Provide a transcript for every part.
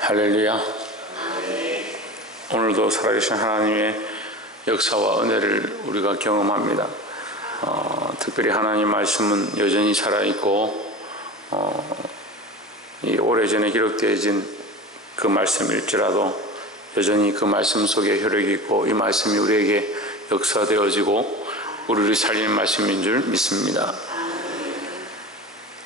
할렐루야. 오늘도 살아계신 하나님의 역사와 은혜를 우리가 경험합니다. 특별히 하나님 말씀은 여전히 살아있고 이 오래전에 기록되어진 그 말씀일지라도 여전히 그 말씀 속에 효력이 있고 이 말씀이 우리에게 역사되어지고 우리를 살리는 말씀인 줄 믿습니다.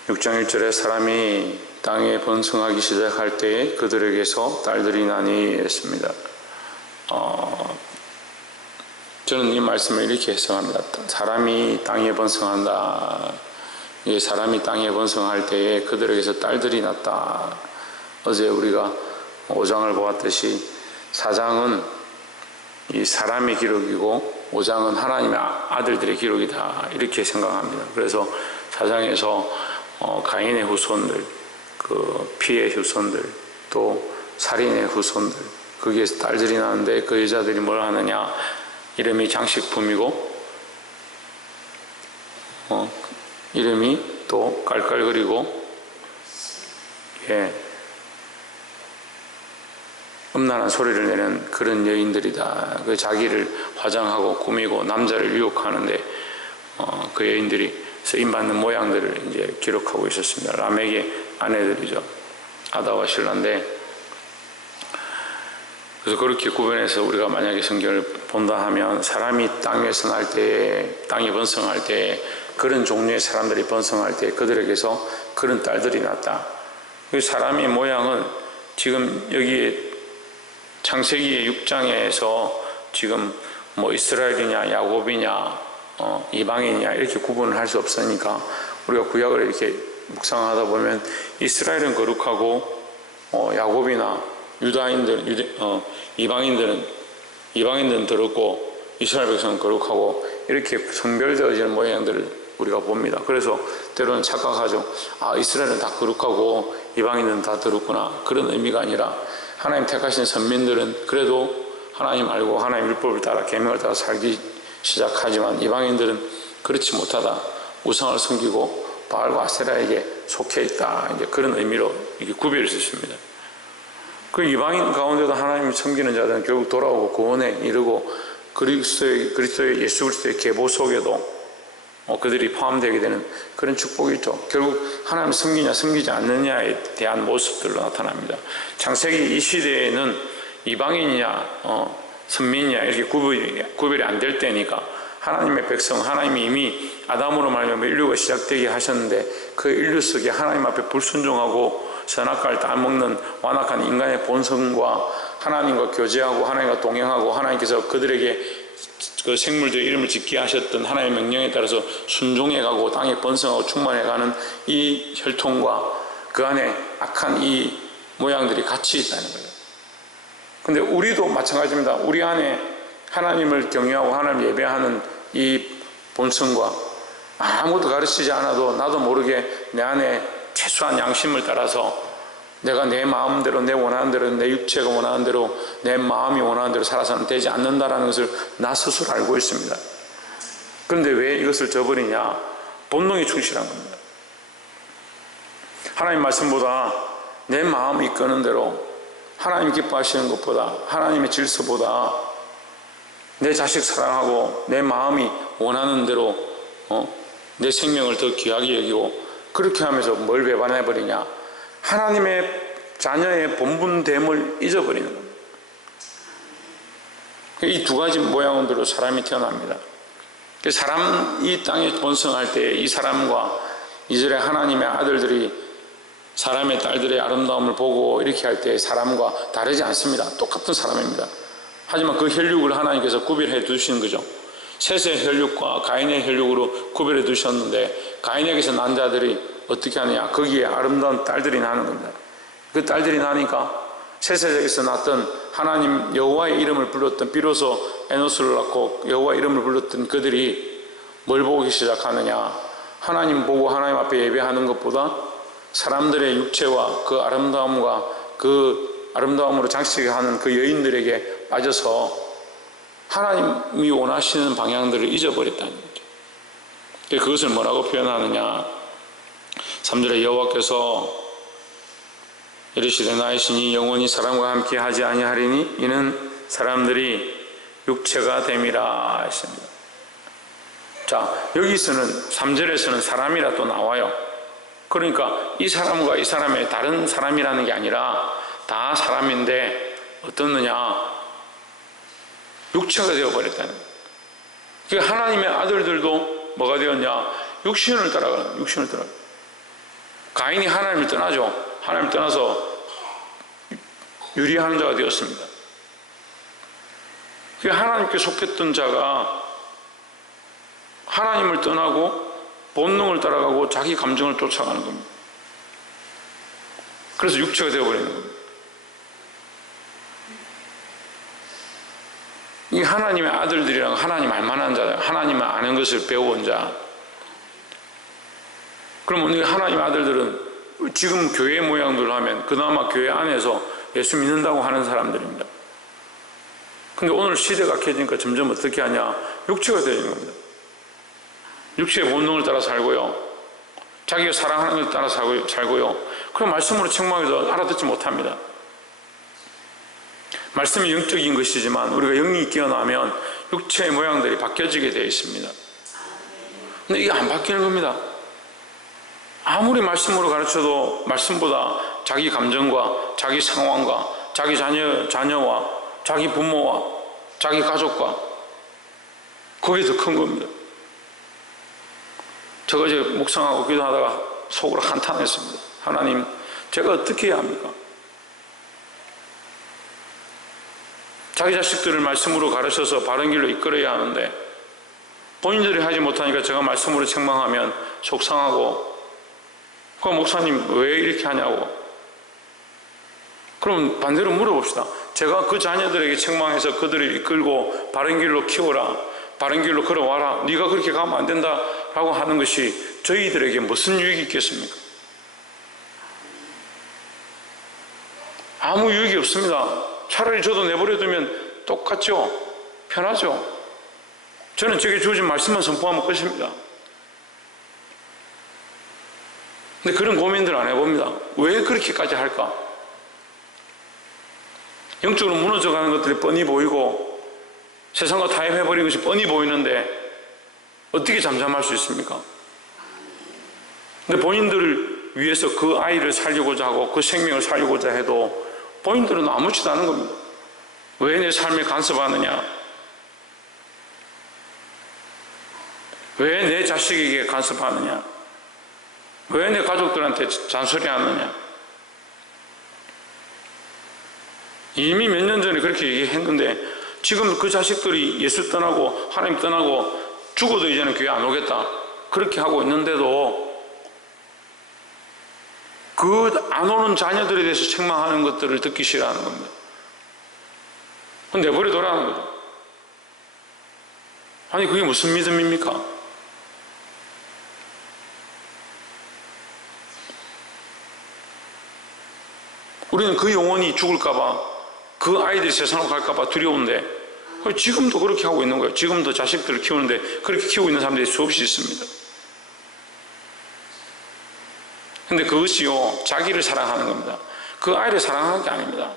6장 1절에 사람이 땅에 번성하기 시작할 때에 그들에게서 딸들이 나니 했습니다. 저는 이 말씀을 이렇게 해석합니다. 사람이 땅에 번성한다. 이 사람이 땅에 번성할 때에 그들에게서 딸들이 났다. 어제 우리가 5장을 보았듯이 4장은 이 사람의 기록이고 5장은 하나님의 아들들의 기록이다. 이렇게 생각합니다. 그래서 4장에서 가인의 후손들, 그 피의 후손들, 또 살인의 후손들, 거기에서 딸들이 나는데 그 여자들이 뭘 하느냐? 이름이 장식품이고, 이름이 또 깔깔거리고, 음란한 소리를 내는 그런 여인들이다. 그 자기를 화장하고 꾸미고 남자를 유혹하는데, 그 여인들이 쓰임받는 모양들을 이제 기록하고 있었습니다. 라멕의 아내들이죠. 아다와 실라인데, 그래서 그렇게 구분해서 우리가 만약에 성경을 본다 하면 사람이 땅에서 날 때, 땅이 번성할 때, 그런 종류의 사람들이 번성할 때 그들에게서 그런 딸들이 났다. 그 사람의 모양은 지금 여기에 창세기 6장에서 지금 뭐 이스라엘이냐 야곱이냐 이방인이냐 이렇게 구분을 할 수 없으니까 우리가 구약을 이렇게 묵상하다 보면 이스라엘은 거룩하고 야곱이나 유다인들, 이방인들은 더럽고 이스라엘 백성은 거룩하고 이렇게 성별되어지는 모양들을 우리가 봅니다. 그래서 때로는 착각하죠. 이스라엘은 다 거룩하고 이방인은 다 더럽구나. 그런 의미가 아니라 하나님 택하신 선민들은 그래도 하나님 알고 하나님 율법을 따라 계명을 따라 살기 시작하지만 이방인들은 그렇지 못하다. 우상을 섬기고 바알과 아세라에게 속해 있다. 이제 그런 의미로 이게 구별을 쓰십니다. 그 이방인 가운데도 하나님을 섬기는 자들은 결국 돌아오고 구원에 이르고 그리스도의 예수 그리스도의 계보 속에도 그들이 포함되게 되는 그런 축복이 있죠. 결국 하나님을 섬기냐 섬기지 않느냐에 대한 모습들로 나타납니다. 창세기 이 시대에는 이방인이냐 선민이냐 이렇게 구별이 안 될 때니까 하나님의 백성, 하나님이 이미 아담으로 말미암아 인류가 시작되게 하셨는데 그 인류 속에 하나님 앞에 불순종하고 선악과를 따먹는 완악한 인간의 본성과 하나님과 교제하고 하나님과 동행하고 하나님께서 그들에게 그 생물들의 이름을 짓게 하셨던 하나님의 명령에 따라서 순종해가고 땅에 번성하고 충만해가는 이 혈통과 그 안에 악한 이 모양들이 같이 있다는 거예요. 근데 우리도 마찬가지입니다. 우리 안에 하나님을 경외하고 하나님을 예배하는 이 본성과 아무것도 가르치지 않아도 나도 모르게 내 안에 최소한 양심을 따라서 내가 내 마음대로 내 원하는 대로 내 육체가 원하는 대로 내 마음이 원하는 대로 살아서는 되지 않는다는 것을 나 스스로 알고 있습니다. 그런데 왜 이것을 저버리냐? 본능이 충실한 겁니다. 하나님 말씀보다 내 마음이 이끄는 대로 하나님 기뻐하시는 것보다 하나님의 질서보다 내 자식 사랑하고 내 마음이 원하는 대로 내 생명을 더 귀하게 여기고 그렇게 하면서 뭘 배반해버리냐? 하나님의 자녀의 본분됨을 잊어버리는 겁니다. 이 두 가지 모양으로 사람이 태어납니다. 이 땅에 번성할 때 이 사람과 이스라엘 하나님의 아들들이 사람의 딸들의 아름다움을 보고 이렇게 할 때 사람과 다르지 않습니다. 똑같은 사람입니다. 하지만 그 혈육을 하나님께서 구별해 두시는 거죠. 셋의 혈육과 가인의 혈육으로 구별해 두셨는데 가인에게서 난 자들이 어떻게 하느냐? 거기에 아름다운 딸들이 나는 겁니다. 그 딸들이 나니까 셋에게서 났던 하나님 여호와의 이름을 불렀던 비로소 에노스를 낳고 여호와의 이름을 불렀던 그들이 뭘 보기 시작하느냐? 하나님 보고 하나님 앞에 예배하는 것보다 사람들의 육체와 그 아름다움과 그 아름다움으로 장식하는 그 여인들에게 빠져서 하나님이 원하시는 방향들을 잊어버렸다는 거죠. 그것을 뭐라고 표현하느냐? 3절에 여호와께서 이르시되 나의 신이 영원히 사람과 함께 하지 아니하리니 이는 사람들이 육체가 됨이라 했습니다. 자, 여기서는 3절에서는 사람이라 또 나와요. 그러니까 이 사람과 이 사람의 다른 사람이라는 게 아니라 다 사람인데 어떻느냐, 육체가 되어버렸다는 거예요. 그러니까 하나님의 아들들도 뭐가 되었냐, 육신을 따라가는, 육신을 따라. 가인이 하나님을 떠나죠. 하나님을 떠나서 유리하는 자가 되었습니다. 하나님께 속했던 자가 하나님을 떠나고 본능을 따라가고 자기 감정을 쫓아가는 겁니다. 그래서 육체가 되어버리는 겁니다. 이 하나님의 아들들이랑 하나님 알만한 자, 하나님을 아는 것을 배워온 자. 그러면 이 하나님 아들들은 지금 교회 모양들을 하면 그나마 교회 안에서 예수 믿는다고 하는 사람들입니다. 근데 오늘 시대가 악해지니까 점점 어떻게 하냐, 육체가 되는 겁니다. 육체의 본능을 따라 살고요, 자기가 사랑하는 것을 따라 살고요. 그럼 말씀으로 책망해도 알아듣지 못합니다. 말씀이 영적인 것이지만 우리가 영이 깨어나면 육체의 모양들이 바뀌어지게 되어 있습니다. 근데 이게 안 바뀌는 겁니다. 아무리 말씀으로 가르쳐도 말씀보다 자기 감정과 자기 상황과 자기 자녀와 자기 부모와 자기 가족과 그게 더 큰 겁니다. 제가 이제 묵상하고 기도하다가 속으로 한탄했습니다. 하나님, 제가 어떻게 해야 합니까? 자기 자식들을 말씀으로 가르쳐서 바른 길로 이끌어야 하는데 본인들이 하지 못하니까 제가 말씀으로 책망하면 속상하고, 그 목사님 왜 이렇게 하냐고. 그럼 반대로 물어봅시다. 제가 그 자녀들에게 책망해서 그들을 이끌고 바른 길로 키워라, 바른 길로 걸어와라, 네가 그렇게 가면 안 된다 라고 하는 것이 저희들에게 무슨 유익이 있겠습니까? 아무 유익이 없습니다. 차라리 저도 내버려두면 똑같죠? 편하죠? 저는 제게 주어진 말씀만 선포하면 끝입니다. 근데 그런 고민들 안 해봅니다. 왜 그렇게까지 할까? 영적으로 무너져가는 것들이 뻔히 보이고 세상과 타협해버린 것이 뻔히 보이는데 어떻게 잠잠할 수 있습니까? 근데 본인들을 위해서 그 아이를 살리고자 하고 그 생명을 살리고자 해도 본인들은 아무렇지도 않은 겁니다. 왜 내 삶에 간섭하느냐? 왜 내 자식에게 간섭하느냐? 왜 내 가족들한테 잔소리하느냐? 이미 몇 년 전에 그렇게 얘기했는데 지금 그 자식들이 예수 떠나고 하나님 떠나고 죽어도 이제는 교회 안 오겠다 그렇게 하고 있는데도 그 안 오는 자녀들에 대해서 책망하는 것들을 듣기 싫어하는 겁니다. 내버려둬라는 거죠. 아니 그게 무슨 믿음입니까? 우리는 그 영혼이 죽을까봐, 그 아이들이 세상으로 갈까봐 두려운데 지금도 그렇게 하고 있는 거예요. 지금도 자식들을 키우는데 그렇게 키우고 있는 사람들이 수없이 있습니다. 근데 그것이요, 자기를 사랑하는 겁니다. 그 아이를 사랑하는 게 아닙니다.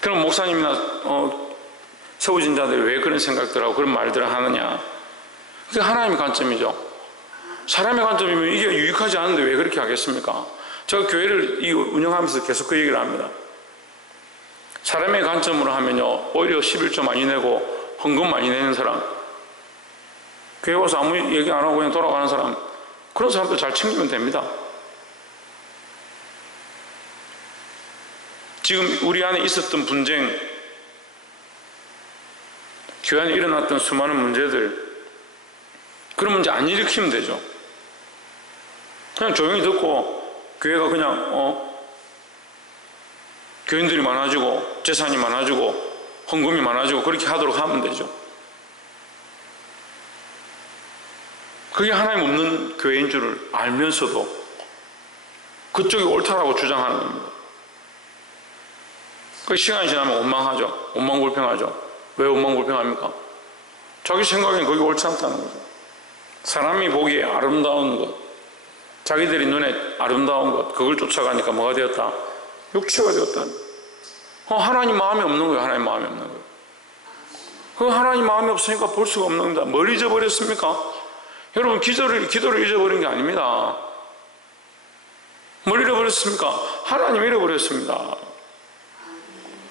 그럼 목사님이나 세워진 자들이 왜 그런 생각들하고 그런 말들을 하느냐? 그게 하나님의 관점이죠. 사람의 관점이면 이게 유익하지 않은데 왜 그렇게 하겠습니까? 제가 교회를 운영하면서 계속 그 얘기를 합니다. 사람의 관점으로 하면요, 오히려 11조 많이 내고 헌금 많이 내는 사람, 교회 와서 아무 얘기 안 하고 그냥 돌아가는 사람, 그런 사람들 잘 챙기면 됩니다. 지금 우리 안에 있었던 분쟁, 교회 안에 일어났던 수많은 문제들, 그런 문제 안 일으키면 되죠. 그냥 조용히 듣고 교회가 그냥 교인들이 많아지고 재산이 많아지고 헌금이 많아지고 그렇게 하도록 하면 되죠. 그게 하나님 없는 교회인 줄을 알면서도 그쪽이 옳다라고 주장하는 겁니다. 그 시간이 지나면 원망하죠. 원망불평하죠. 왜 원망불평합니까? 자기 생각엔 그게 옳지 않다는 거죠. 사람이 보기에 아름다운 것, 자기들이 눈에 아름다운 것, 그걸 쫓아가니까 뭐가 되었다? 육체가 되었다. 하나님 마음이 없는 거예요. 하나님 마음이 없는 거예요. 그 하나님 마음이 없으니까 볼 수가 없는 겁니다. 뭘 잊어버렸습니까? 여러분, 기도를 잊어버린 게 아닙니다. 뭘 잃어버렸습니까? 하나님 잃어버렸습니다.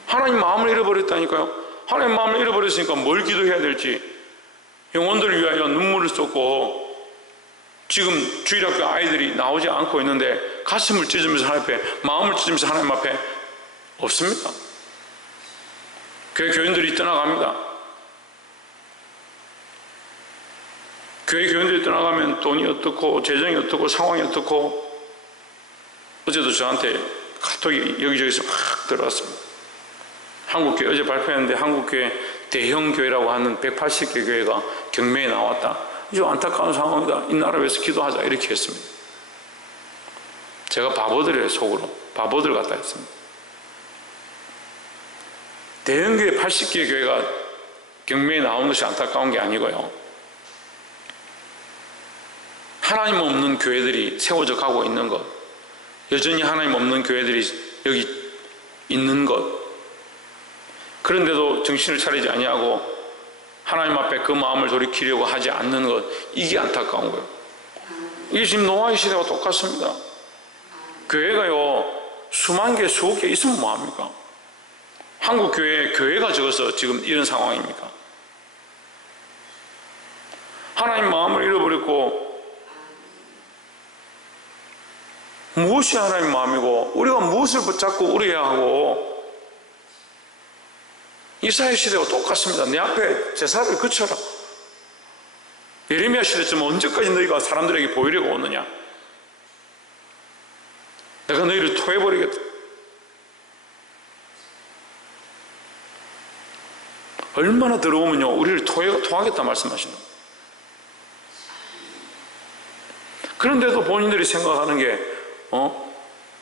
하나님 마음을 잃어버렸다니까요. 하나님 마음을 잃어버렸으니까 뭘 기도해야 될지, 영혼들을 위하여 눈물을 쏟고, 지금 주일학교 아이들이 나오지 않고 있는데 가슴을 찢으면서 하나님 앞에, 마음을 찢으면서 하나님 앞에 없습니까? 교인들이 떠나갑니다. 교인들이 떠나가면 돈이 어떻고 재정이 어떻고 상황이 어떻고. 어제도 저한테 카톡이 여기저기서 막 들어왔습니다. 한국교회, 어제 발표했는데 한국교회 대형교회라고 하는 180개 교회가 경매에 나왔다. 이제 안타까운 상황이다. 이 나라 위해서 기도하자. 이렇게 했습니다. 제가 바보들의 속으로 바보들 같다 했습니다. 대형교회 80개 교회가 경매에 나온 것이 안타까운 게 아니고요. 하나님 없는 교회들이 세워져 가고 있는 것, 여전히 하나님 없는 교회들이 여기 있는 것, 그런데도 정신을 차리지 아니하고 하나님 앞에 그 마음을 돌이키려고 하지 않는 것, 이게 안타까운 거예요. 이게 지금 노아의 시대와 똑같습니다. 교회가요, 수만 개, 수억 개 있으면 뭐합니까? 한국 교회가 적어서 지금 이런 상황입니까? 하나님 마음을 잃어버렸고, 무엇이 하나님 마음이고 우리가 무엇을 붙잡고 우려야 하고. 이사야 시대와 똑같습니다. 내 앞에 제사를 그쳐라. 예레미야 시대쯤 언제까지 너희가 사람들에게 보이려고 오느냐? 내가 너희를 토해버리겠다. 얼마나 더러우면요, 우리를 토하겠다 말씀하시는. 그런데도 본인들이 생각하는 게,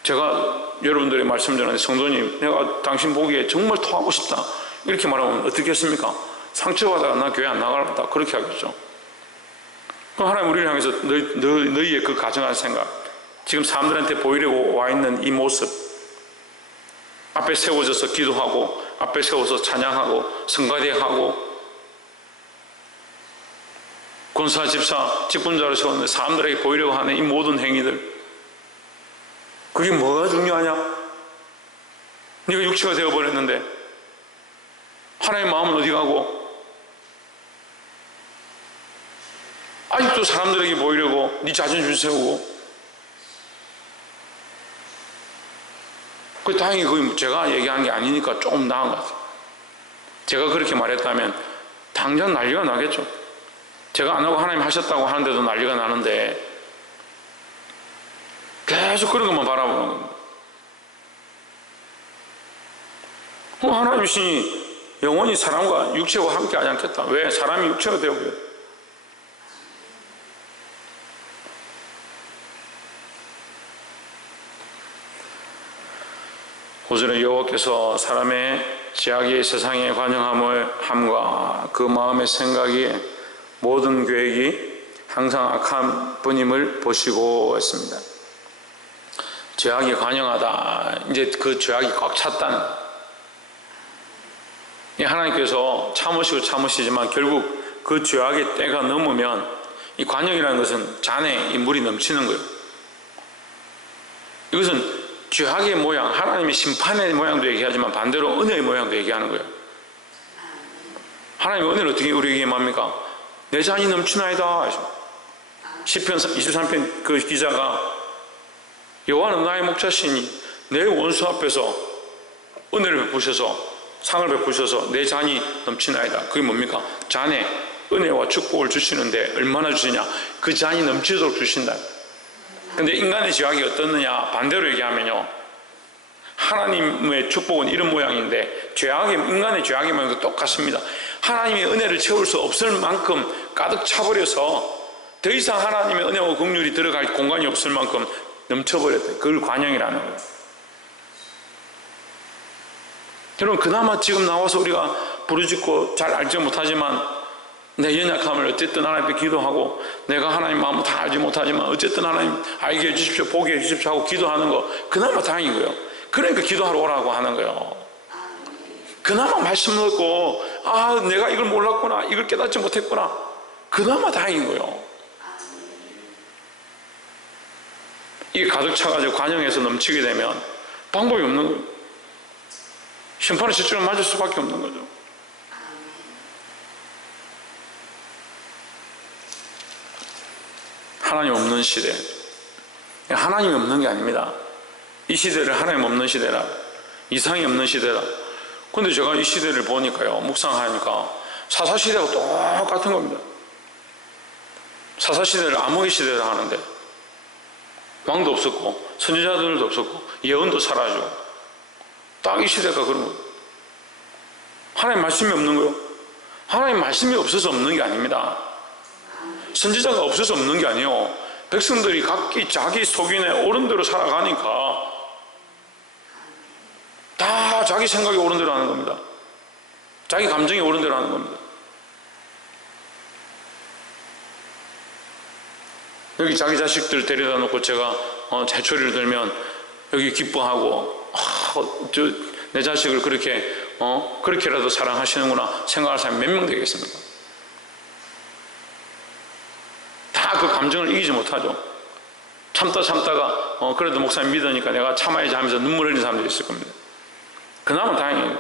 제가 여러분들의 말씀 전에 성도님, 내가 당신 보기에 정말 토하고 싶다, 이렇게 말하면 어떻게 했습니까? 상처받아가 나 교회 안 나가겠다, 그렇게 하겠죠. 그럼 하나님 우리를 향해서 너희의 그 가정한 생각, 지금 사람들한테 보이려고 와 있는 이 모습, 앞에 세워져서 기도하고, 앞에 세워서 찬양하고, 성가대하고, 권사, 집사, 직분자로 세웠는데 사람들에게 보이려고 하는 이 모든 행위들, 그게 뭐가 중요하냐? 네가 육체가 되어버렸는데 하나님의 마음은 어디 가고? 아직도 사람들에게 보이려고 네 자존심 세우고. 다행히 그게 제가 얘기한 게 아니니까 조금 나은 것 같아요. 제가 그렇게 말했다면 당장 난리가 나겠죠. 제가 안 하고 하나님 하셨다고 하는데도 난리가 나는데 계속 그런 것만 바라보는 겁니다. 하나님 신이 영원히 사람과 육체와 함께 하지 않겠다. 왜? 사람이 육체가 되어버려요. 오전에 여호와께서 사람의 죄악이 세상에 관영함과 그 마음의 생각이 모든 계획이 항상 악한 뿐임을 보시고 있습니다. 죄악이 관영하다. 이제 그 죄악이 꽉 찼다는. 하나님께서 참으시지만 결국 그 죄악의 때가 넘으면, 이 관영이라는 것은 잔에 이 물이 넘치는 거예요. 이것은 죄악의 모양, 하나님의 심판의 모양도 얘기하지만 반대로 은혜의 모양도 얘기하는 거예요. 하나님의 은혜를 어떻게 우리에게 말합니까? 내 잔이 넘치나이다. 시편 23편 그 기자가 여호와는 나의 목자시니 내 원수 앞에서 은혜를 베푸셔서, 상을 베푸셔서 내 잔이 넘치나이다. 그게 뭡니까? 잔에 은혜와 축복을 주시는데 얼마나 주시냐? 그 잔이 넘치도록 주신다. 근데 인간의 죄악이 어떻느냐? 반대로 얘기하면요, 하나님의 축복은 이런 모양인데 인간의 죄악의 모양도 똑같습니다. 하나님의 은혜를 채울 수 없을 만큼 가득 차버려서 더 이상 하나님의 은혜와 긍휼이 들어갈 공간이 없을 만큼 넘쳐버렸다. 그걸 관영이라는 거예요. 여러분, 그나마 지금 나와서 우리가 부르짖고 잘 알지 못하지만 내 연약함을 어쨌든 하나님께 기도하고, 내가 하나님 마음을 다 알지 못하지만 어쨌든 하나님 알게 해주십시오, 보게 해주십시오 하고 기도하는 거, 그나마 다행이고요. 그러니까 기도하러 오라고 하는 거예요. 그나마 말씀 듣고, 아, 내가 이걸 몰랐구나, 이걸 깨닫지 못했구나, 그나마 다행인 거예요. 이게 가득 차가지고 관영에서 넘치게 되면 방법이 없는 거예요. 심판의 실정을 맞을 수밖에 없는 거죠. 하나님 없는 시대. 하나님이 없는 게 아닙니다. 이 시대를 하나님 없는 시대라, 이상이 없는 시대라. 근데 제가 이 시대를 보니까요, 묵상하니까 사사시대가 똑같은 겁니다. 사사시대를 암흑의 시대라 하는데 왕도 없었고 선지자들도 없었고 예언도 사라지고, 딱 이 시대가 그런 거예요. 하나님 말씀이 없는 거예요. 하나님 말씀이 없어서 없는 게 아닙니다. 선지자가 없어서 없는 게 아니에요. 백성들이 각기 자기 속인에 옳은 대로 살아가니까 다 자기 생각이 옳은 대로 하는 겁니다. 자기 감정이 옳은 대로 하는 겁니다. 여기 자기 자식들 데려다 놓고 제가 제초리를 들면 여기 기뻐하고, 내 자식을 그렇게라도 사랑하시는구나 생각할 사람이 몇 명 되겠습니까? 다 그 감정을 이기지 못하죠. 참다가 그래도 목사님 믿으니까 내가 참아야지 하면서 눈물 흘리는 사람들이 있을 겁니다. 그나마 다행이에요.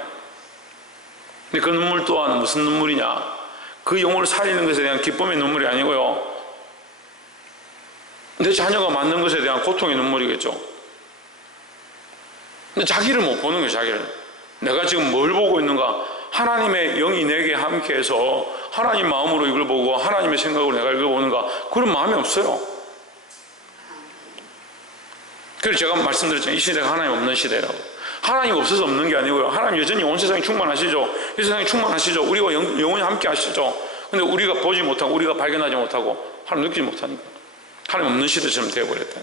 근데 그 눈물 또한 무슨 눈물이냐, 그 영혼을 살리는 것에 대한 기쁨의 눈물이 아니고요, 내 자녀가 맞는 것에 대한 고통의 눈물이겠죠. 근데 자기를 못 보는 거예요. 자기를. 내가 지금 뭘 보고 있는가, 하나님의 영이 내게 함께해서 하나님 마음으로 이걸 보고 하나님의 생각으로 내가 이걸 보는가, 그런 마음이 없어요. 그래서 제가 말씀드렸잖아요. 이 시대가 하나님 없는 시대라고. 하나님 없어서 없는 게 아니고요, 하나님 여전히 온 세상에 충만하시죠. 이 세상에 충만하시죠. 우리가 영원히 함께 하시죠. 근데 우리가 보지 못하고 우리가 발견하지 못하고 하나님 느끼지 못하니까 하나님 없는 시대처럼 되어버렸다.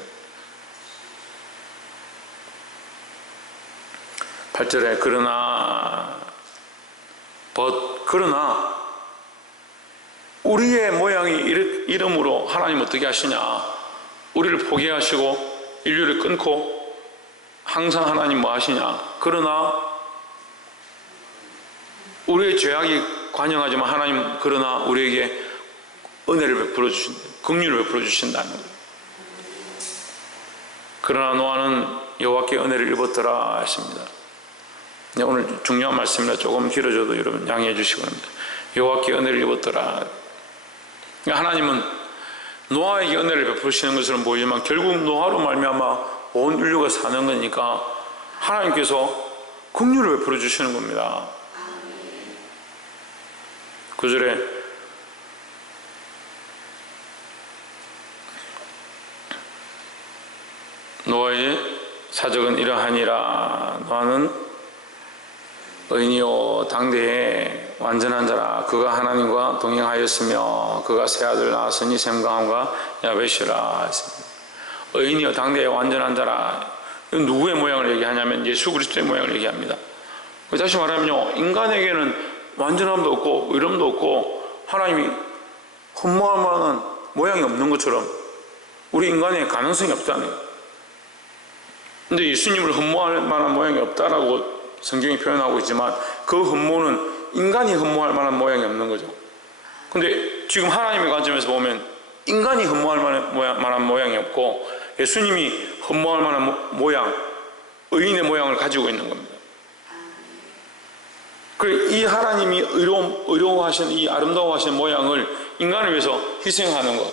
8절에 그러나 우리의 모양이 이름으로 하나님 어떻게 하시냐, 우리를 포기하시고 인류를 끊고 항상 하나님 뭐 하시냐, 그러나 우리의 죄악이 관영하지만 하나님 그러나 우리에게 은혜를 베풀어 주신다, 긍휼을 베풀어 주신다는 거예요. 그러나 노아는 여호와께 은혜를 입었더라 하십니다. 오늘 중요한 말씀이라 조금 길어져도 여러분 양해해 주시기 바랍니다. 여호와께 은혜를 입었더라. 하나님은 노아에게 은혜를 베푸시는 것으로 보이지만 결국 노아로 말미암아 온 인류가 사는 거니까 하나님께서 긍휼을 베풀어 주시는 겁니다. 9절에 노아의 사적은 이러하니라. 노아는 의인이요 당대에 완전한 자라. 그가 하나님과 동행하였으며 그가 세 아들 낳았으니 셈과 야벳이라 했습니다. 의인이요 당대에 완전한 자라. 누구의 모양을 얘기하냐면 예수 그리스도의 모양을 얘기합니다. 다시 말하면요, 인간에게는 완전함도 없고 의로움도 없고 하나님이 흠모할 만한 모양이 없는 것처럼 우리 인간의 가능성이 없다는. 근데 예수님을 흠모할 만한 모양이 없다라고 성경이 표현하고 있지만 그 흠모는 인간이 흠모할 만한 모양이 없는 거죠. 근데 지금 하나님의 관점에서 보면 인간이 흠모할 만한 모양이 없고 예수님이 흠모할 만한 모양, 의인의 모양을 가지고 있는 겁니다. 그리고 이 하나님이 의로워하신 이 아름다워하신 모양을 인간을 위해서 희생하는 것,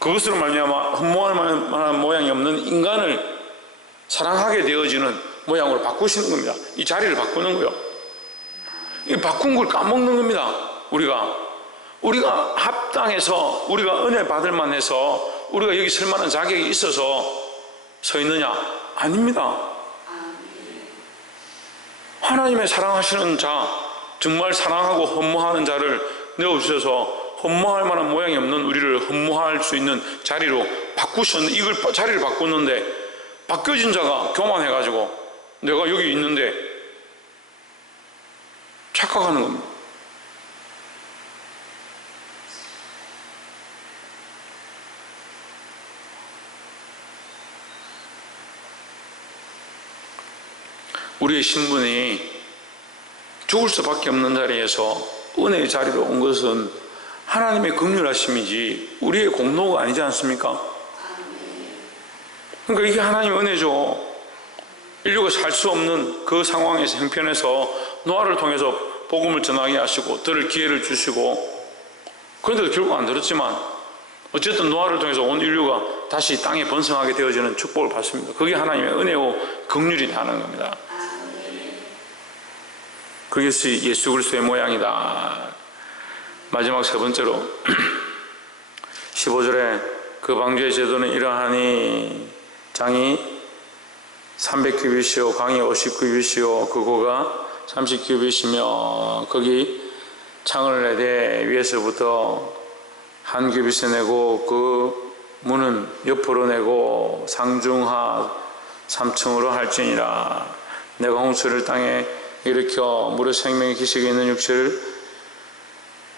그것으로 말미암아 흠모할 만한 모양이 없는 인간을 사랑하게 되어지는 모양으로 바꾸시는 겁니다. 이 자리를 바꾸는 거예요. 이 바꾼 걸 까먹는 겁니다. 우리가 합당해서 우리가 은혜 받을 만해서 우리가 여기 설 만한 자격이 있어서 서 있느냐? 아닙니다. 하나님의 사랑하시는 자, 정말 사랑하고 흠모하는 자를 내어주셔서 흠모할 만한 모양이 없는 우리를 흠모할 수 있는 자리로 바꾸셨는데, 이걸 자리를 바꾸는데 바뀌어진 자가 교만해가지고 내가 여기 있는데 착각하는 겁니다. 우리의 신분이 죽을 수밖에 없는 자리에서 은혜의 자리로 온 것은 하나님의 긍휼하심이지 우리의 공로가 아니지 않습니까? 그러니까 이게 하나님의 은혜죠. 인류가 살 수 없는 그 상황에서, 형편에서 노아를 통해서 복음을 전하게 하시고 들을 기회를 주시고, 그런데도 결국 안 들었지만 어쨌든 노아를 통해서 온 인류가 다시 땅에 번성하게 되어지는 축복을 받습니다. 그게 하나님의 은혜요 긍휼이 다는 겁니다. 그게 예수 그리스도의 모양이다. 마지막 세 번째로 15절에 그 방주의 제도는 이러하니 장이 300규빗이요 강이 50규빗이요 그 고가 30규빗이며 거기 창을 내되 위에서부터 한 규빗을 내고 그 문은 옆으로 내고 상중하 3층으로 할지니라. 내가 홍수를 땅에 일으켜 무릇 생명의 기식에 있는 육체를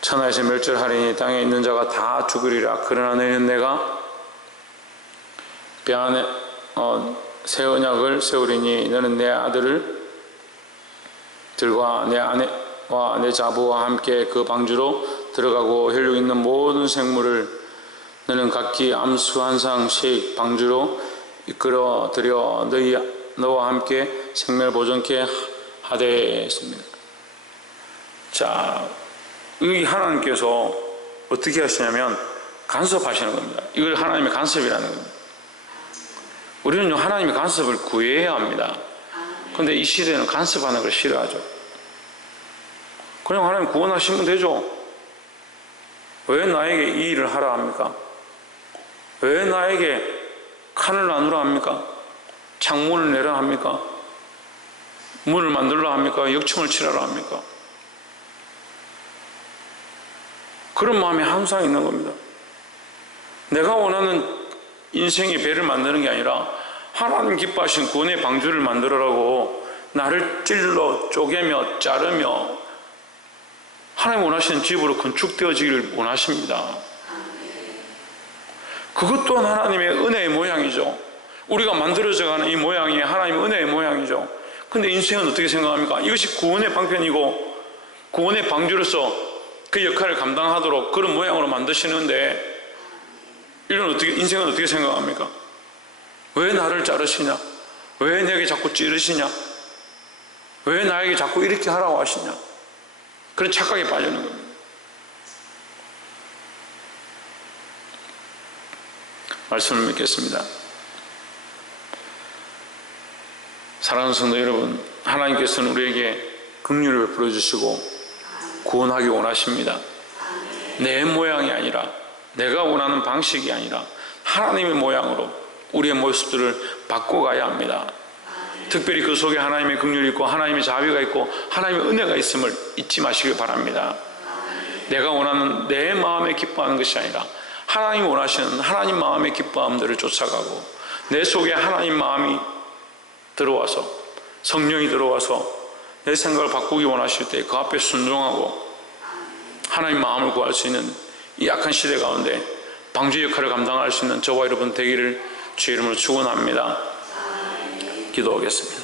천하에서 멸절하리니 땅에 있는 자가 다 죽으리라. 그러나 너희는 내가 뼈 안에 새 언약을 세우리니 너는 내 아들을 들과 내 아내와 내 자부와 함께 그 방주로 들어가고 혈육 있는 모든 생물을 너는 각기 암수 한 상씩 방주로 이끌어 들여 너와 함께 생명을 보존케 하되 했습니다. 자, 이 하나님께서 어떻게 하시냐면 간섭하시는 겁니다. 이걸 하나님의 간섭이라는 겁니다. 우리는 하나님의 간섭을 구해야 합니다. 그런데 이 시대는 간섭하는 걸 싫어하죠. 그냥 하나님 구원하시면 되죠. 왜 나에게 이 일을 하라 합니까? 왜 나에게 칸을 나누라 합니까? 창문을 내라 합니까? 문을 만들라 합니까? 역청을 치라라 합니까? 그런 마음이 항상 있는 겁니다. 내가 원하는 인생의 배를 만드는 게 아니라 하나님 기뻐하신 구원의 방주를 만들어라고 나를 찔러 쪼개며 자르며 하나님 원하시는 집으로 건축되어지기를 원하십니다. 그것 또한 하나님의 은혜의 모양이죠. 우리가 만들어져가는 이 모양이 하나님의 은혜의 모양이죠. 근데 인생은 어떻게 생각합니까? 이것이 구원의 방편이고 구원의 방주로서 그 역할을 감당하도록 그런 모양으로 만드시는데 인생은 어떻게 생각합니까? 왜 나를 자르시냐? 왜 내게 자꾸 찌르시냐? 왜 나에게 자꾸 이렇게 하라고 하시냐? 그런 착각에 빠지는 겁니다. 말씀을 맺겠습니다. 사랑하는 성도 여러분, 하나님께서는 우리에게 긍휼을 베풀어 주시고 구원하기 원하십니다. 내 모양이 아니라 내가 원하는 방식이 아니라 하나님의 모양으로 우리의 모습들을 바꿔가야 합니다. 특별히 그 속에 하나님의 긍휼이 있고 하나님의 자비가 있고 하나님의 은혜가 있음을 잊지 마시길 바랍니다. 내가 원하는 내 마음에 기뻐하는 것이 아니라 하나님이 원하시는 하나님 마음의 기뻐함들을 쫓아가고 내 속에 하나님 마음이 들어와서 성령이 들어와서 내 생각을 바꾸기 원하실 때 그 앞에 순종하고 하나님 마음을 구할 수 있는 이 약한 시대 가운데 방주 역할을 감당할 수 있는 저와 여러분 되기를 주의 이름으로 축원합니다. 기도하겠습니다.